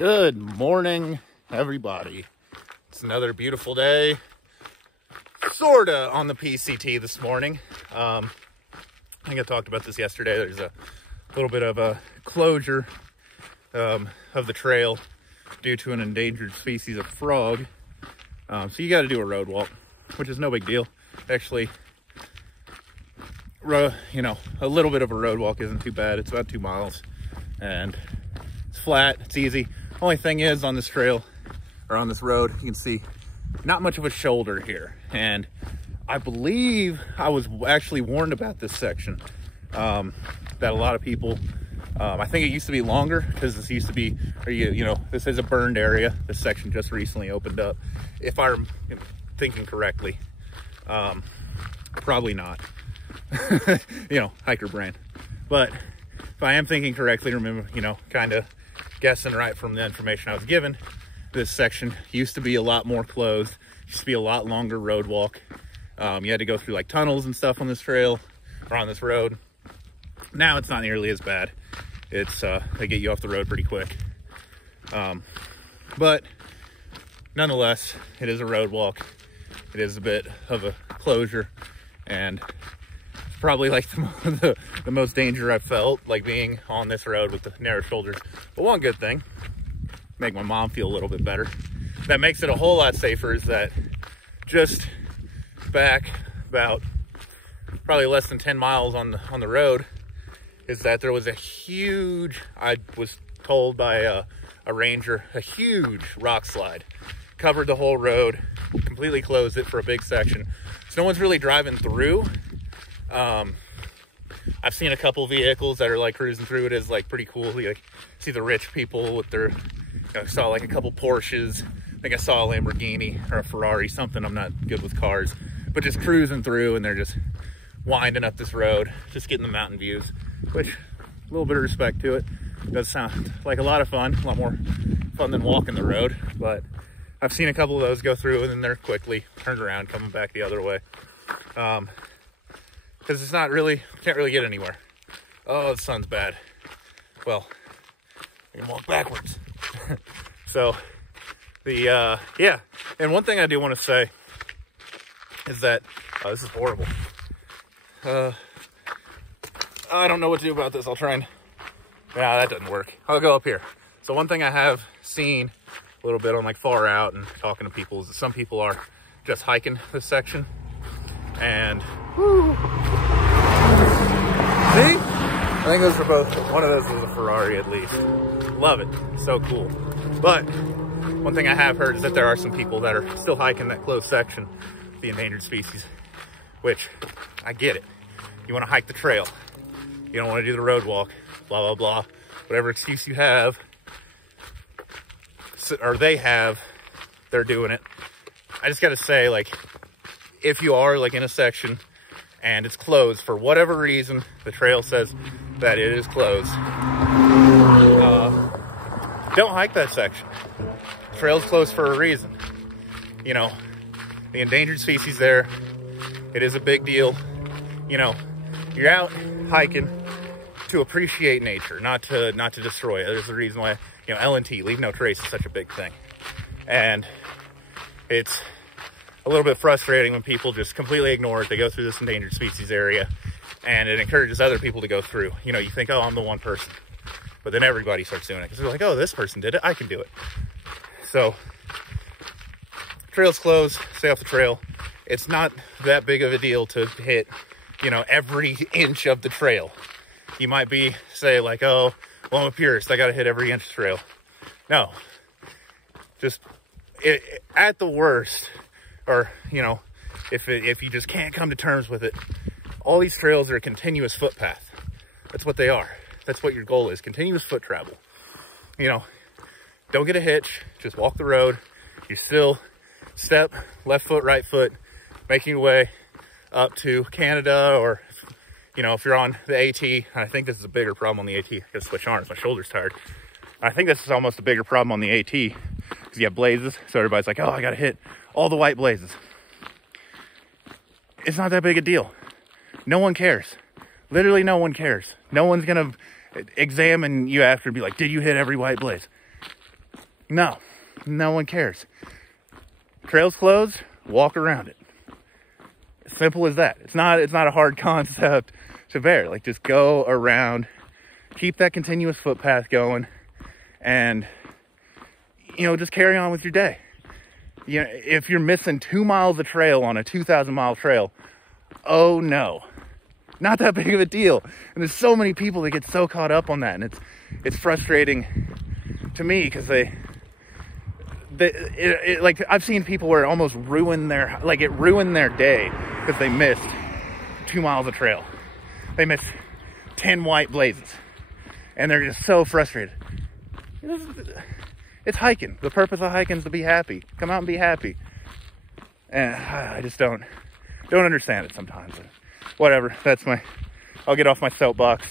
Good morning, everybody. It's another beautiful day, sorta, on the PCT this morning. I think I talked about this yesterday. There's a little bit of a closure of the trail due to an endangered species of frog. So you got to do a road walk, which is no big deal. Actually, you know, a little bit of a road walk isn't too bad. It's about 2 miles, and it's flat. It's easy. Only thing is, on this trail, or on this road, you can see not much of a shoulder here. And I believe I was actually warned about this section, that a lot of people, I think it used to be longer because this used to be, you know, this is a burned area. This section just recently opened up, if I'm thinking correctly. Probably not, you know, hiker brain. But if I am thinking correctly, remember, you know, kind of guessing right from the information I was given, this section used to be a lot more closed. Used to be a lot longer road walk. You had to go through like tunnels and stuff on this trail or on this road. Now it's not nearly as bad. It's they get you off the road pretty quick. But nonetheless, it is a road walk. It is a bit of a closure, and it's probably like the most danger I've felt, like being on this road with the narrow shoulders. But one good thing, make my mom feel a little bit better, that makes it a whole lot safer, is that just back about probably less than 10 miles on the road, is that there was a huge, I was told by a ranger, a huge rock slide. Covered the whole road, completely closed it for a big section. So no one's really driving through. I've seen a couple vehicles that are like cruising through it. Is like pretty cool. You like see the rich people with their, I saw like a couple Porsches. I think I saw a Lamborghini or a Ferrari, something. I'm not good with cars, but just cruising through, and they're just winding up this road, just getting the mountain views, which a little bit of respect to it. It does sound like a lot of fun, a lot more fun than walking the road. But I've seen a couple of those go through, and then they're quickly turned around, coming back the other way. Because it's not really, can't really get anywhere. Oh, the sun's bad. Well, we can walk backwards. So, yeah. And one thing I do want to say is that, this is horrible. I don't know what to do about this. I'll try and, yeah, that doesn't work. I'll go up here. So one thing I have seen a little bit on like Far Out and talking to people is that some people are just hiking this section, and whoo, see, I think those are both, one of those is a Ferrari at least. Love it, so cool. But one thing I have heard is that there are some people that are still hiking that closed section, the endangered species, which I get it. You want to hike the trail, you don't want to do the road walk, blah blah blah, whatever excuse you have, or they have, they're doing it. I just gotta say, like, if you are like in a section and it's closed for whatever reason, the trail says that it is closed, don't hike that section. The trail's closed for a reason. You know, the endangered species there, it is a big deal. You know, you're out hiking to appreciate nature, not to destroy it. There's a reason why, you know, L&T, leave no trace, is such a big thing. And it's a little bit frustrating when people just completely ignore it. They go through this endangered species area, and it encourages other people to go through. You know, you think, oh, I'm the one person. But then everybody starts doing it, because they're like, oh, this person did it, I can do it. So, trail's closed, stay off the trail. It's not that big of a deal to hit, you know, every inch of the trail. You might be, say, like, oh, well, I'm a purist, I gotta hit every inch of the trail. No. Just, at the worst, or, you know, if you just can't come to terms with it, all these trails are a continuous footpath. That's what they are. That's what your goal is, continuous foot travel. You know, don't get a hitch, just walk the road. You still step, left foot, right foot, making your way up to Canada, or, you know, if you're on the AT, and I think this is a bigger problem on the AT. I gotta switch arms, my shoulder's tired. I think this is almost a bigger problem on the AT, because you have blazes, so everybody's like, oh, I gotta hit all the white blazes. It's not that big a deal. No one cares. Literally no one cares. No one's gonna examine you after and be like, did you hit every white blaze? No, no one cares. Trail's closed, walk around it. Simple as that. It's not a hard concept to bear. Like, just go around, keep that continuous footpath going, and, you know, just carry on with your day. You know, if you're missing 2 miles of trail on a 2,000-mile trail, oh no, not that big of a deal. And there's so many people that get so caught up on that, and it's frustrating to me because like, I've seen people where it almost ruined their day because they missed 2 miles of trail. They missed 10 white blazes, and they're just so frustrated. It's hiking. The purpose of hiking is to be happy. Come out and be happy. And I just don't understand it sometimes. Whatever. I'll get off my soapbox.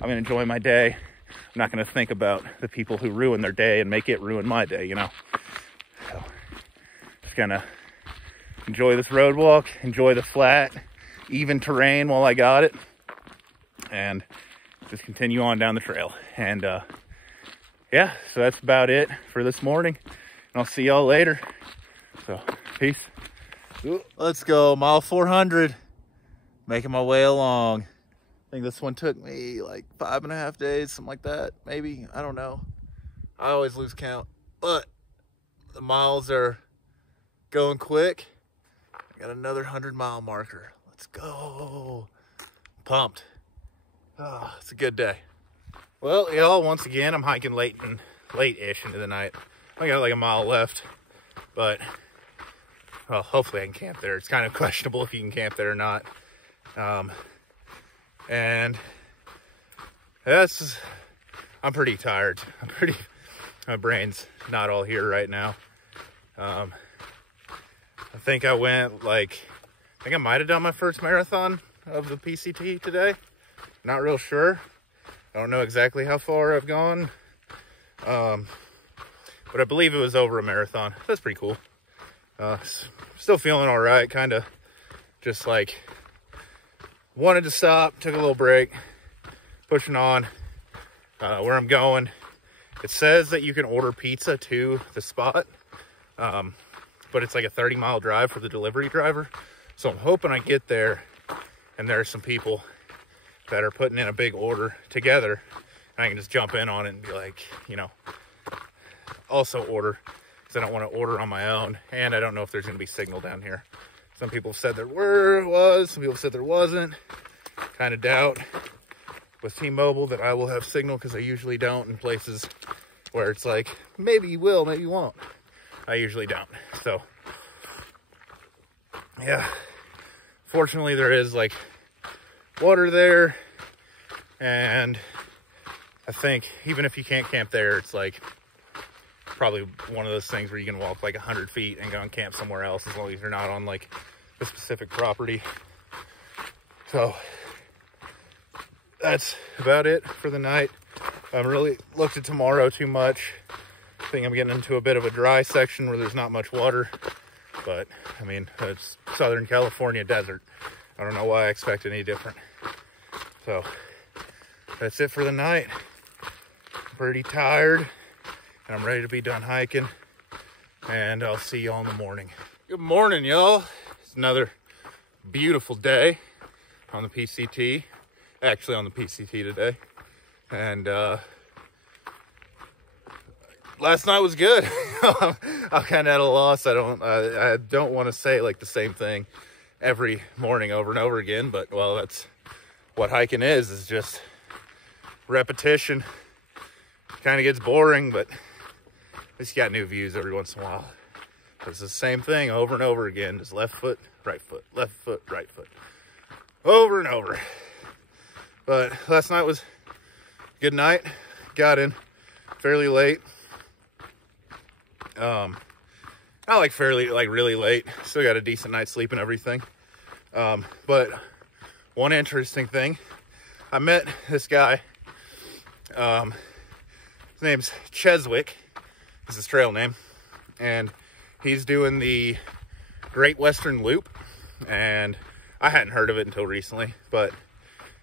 I'm gonna enjoy my day. I'm not gonna think about the people who ruin their day and make it ruin my day, you know? So, just gonna enjoy this road walk, enjoy the flat, even terrain while I got it, and just continue on down the trail. And yeah, so that's about it for this morning, and I'll see y'all later. So, peace. Let's go, mile 400, making my way along. I think this one took me like 5.5 days, something like that, maybe, I don't know. I always lose count, but the miles are going quick. I got another 100-mile marker. Let's go. Pumped. Oh, it's a good day. Well, y'all, once again, I'm hiking late-ish into the night. I got like a mile left, but, well, hopefully I can camp there. It's kind of questionable if you can camp there or not. And I'm pretty tired. My brain's not all here right now. I think I might have done my first marathon of the PCT today. Not real sure. I don't know exactly how far I've gone. But I believe it was over a marathon. That's pretty cool. Still feeling all right. Kind of just like wanted to stop, took a little break, pushing on. Where I'm going, it says that you can order pizza to the spot, but it's like a 30-mile drive for the delivery driver. So I'm hoping I get there and there are some people that are putting in a big order together, and I can just jump in on it and be like, you know, also order, because I don't want to order on my own, and I don't know if there's going to be signal down here. Some people said there was, some people said there wasn't. Kind of doubt with T-Mobile that I will have signal, because I usually don't in places where it's like, maybe you will, maybe you won't. I usually don't. So, yeah. Fortunately, there is like water there, and I think even if you can't camp there, it's like probably one of those things where you can walk like 100 feet and go and camp somewhere else, as long as you're not on like the specific property. So that's about it for the night. I haven't really looked at tomorrow too much. I think I'm getting into a bit of a dry section where there's not much water, but I mean, it's Southern California desert. I don't know why I expect any different. So that's it for the night. Pretty tired, and I'm ready to be done hiking, and I'll see y'all in the morning. Good morning, y'all. It's another beautiful day on the PCT. Actually on the PCT today. And last night was good. I'm kind of at a loss. I don't want to say like the same thing every morning over and over again, but well, that's what hiking is just repetition. Kind of gets boring, but at least you got new views every once in a while. It's the same thing over and over again. Just left foot, right foot, left foot, right foot. Over and over. But last night was a good night. Got in fairly late. Not like really late. Still got a decent night's sleep and everything. But one interesting thing, I met this guy. His name's Cheswick. Is his trail name. And he's doing the Great Western Loop. And I hadn't heard of it until recently, but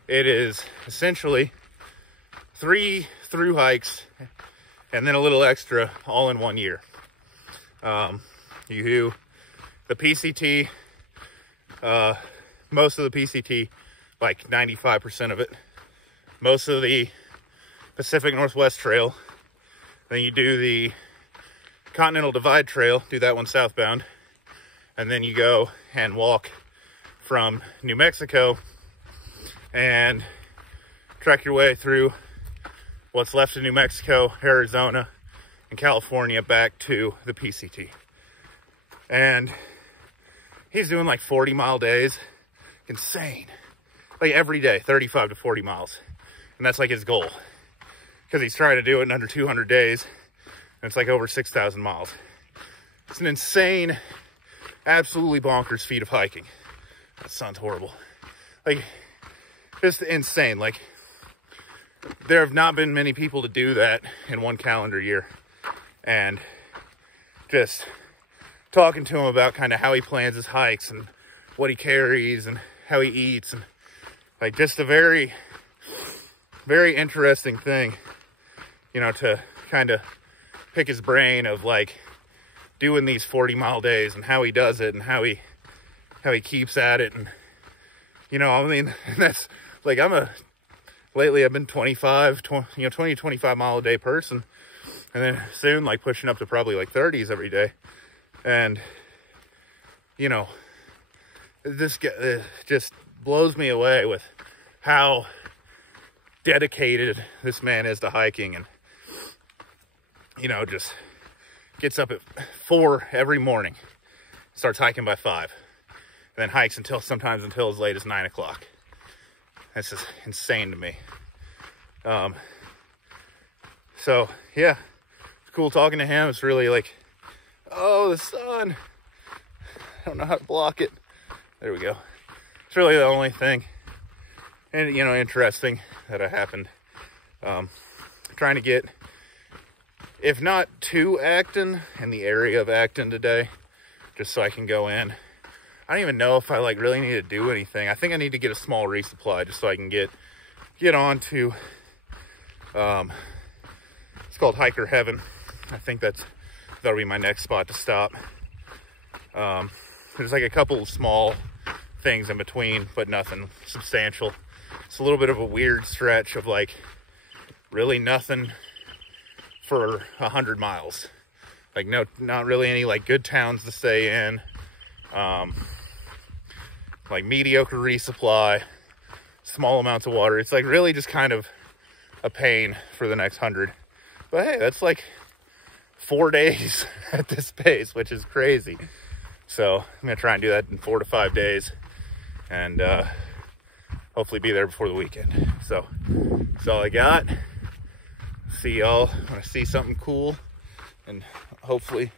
it is essentially 3 through hikes and then a little extra all in 1 year. You do the PCT, most of the PCT, like 95% of it, most of the Pacific Northwest Trail. Then you do the Continental Divide Trail, do that one southbound, and then you go and walk from New Mexico and trek your way through what's left of New Mexico, Arizona, and California back to the PCT. And he's doing like 40-mile days. Insane. Like every day, 35 to 40 miles. And that's like his goal. Because he's trying to do it in under 200 days. And it's like over 6,000 miles. It's an insane, absolutely bonkers feat of hiking. That sounds horrible. Like, just insane. Like, there have not been many people to do that in one calendar year. And just talking to him about kind of how he plans his hikes and what he carries and how he eats, and like just a very, very interesting thing, you know, to kind of pick his brain of like doing these 40-mile days and how he does it and how he keeps at it. And, you know, I mean, that's like, lately I've been 20 to 25 mile a day person. And then soon, like pushing up to probably like 30s every day. And, you know, this just blows me away with how dedicated this man is to hiking. And, you know, just gets up at 4 every morning, starts hiking by 5, and then hikes sometimes until as late as 9 o'clock. That's just insane to me. So yeah, it's cool talking to him. It's really like, oh, the sun, I don't know how to block it. There we go. It's really the only thing, and you know, interesting that happened. Trying to get, if not to Acton, in the area of Acton today, just so I can go in. I don't even know if I like really need to do anything. I think I need to get a small resupply just so I can get on to, it's called Hiker Heaven. I think that'll be my next spot to stop. There's like a couple of small things in between, but nothing substantial. It's a little bit of a weird stretch of like really nothing for 100 miles. Like not really any like good towns to stay in. Like mediocre resupply, small amounts of water. It's like really just kind of a pain for the next 100. But hey, that's like 4 days at this pace, which is crazy. So I'm gonna try and do that in 4 to 5 days, and hopefully be there before the weekend. So that's all I got. See y'all when I see something cool, and hopefully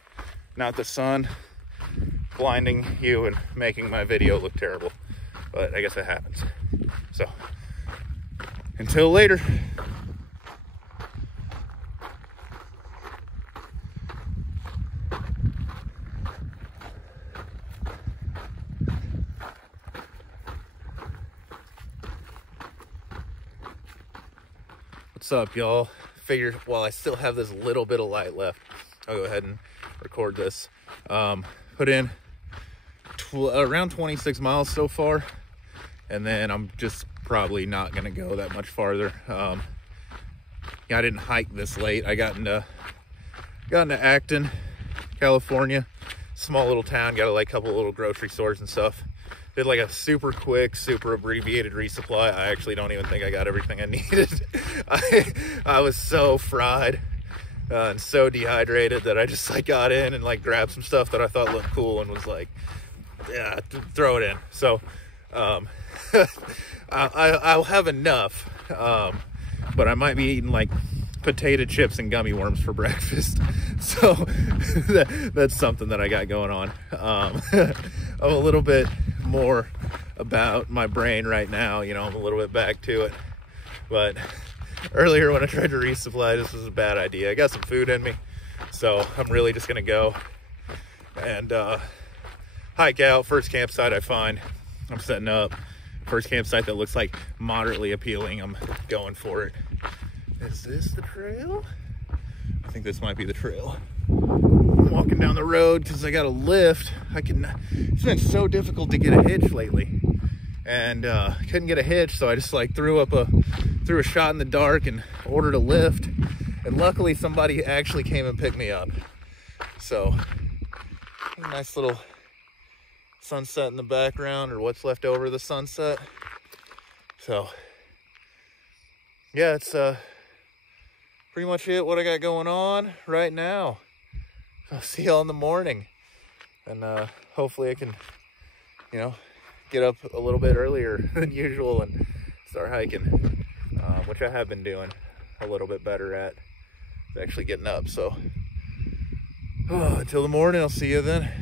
not the sun blinding you and making my video look terrible, but I guess that happens. So until later. What's up, y'all? Figured while I still have this little bit of light left, I'll go ahead and record this. Put in around 26 miles so far, and then I'm just probably not gonna go that much farther. Yeah, I didn't hike this late. I got into Acton, California, small little town, got like a couple little grocery stores and stuff. Did like a super quick, super abbreviated resupply. I actually don't even think I got everything I needed. I was so fried and so dehydrated that I just like got in and like grabbed some stuff that I thought looked cool and was like, yeah, throw it in. So I'll have enough, but I might be eating like potato chips and gummy worms for breakfast. So that's something that I got going on. I'm a little bit more about my brain right now, you know, I'm a little bit back to it. But earlier when I tried to resupply, this was a bad idea. I got some food in me, so I'm really just gonna go and hike out. First campsite I find, I'm setting up. First campsite that looks like moderately appealing, I'm going for it. Is this the trail? I think this might be the trail. I'm walking down the road because I got a lift. It's been so difficult to get a hitch lately, and couldn't get a hitch, so I just like threw a shot in the dark and ordered a lift, and luckily somebody actually came and picked me up. So nice little sunset in the background, or what's left over of the sunset. So yeah, it's pretty much what I got going on right now. I'll see y'all in the morning, and hopefully I can, you know, get up a little bit earlier than usual and start hiking, which I have been doing a little bit better at actually getting up. So until the morning, I'll see you then.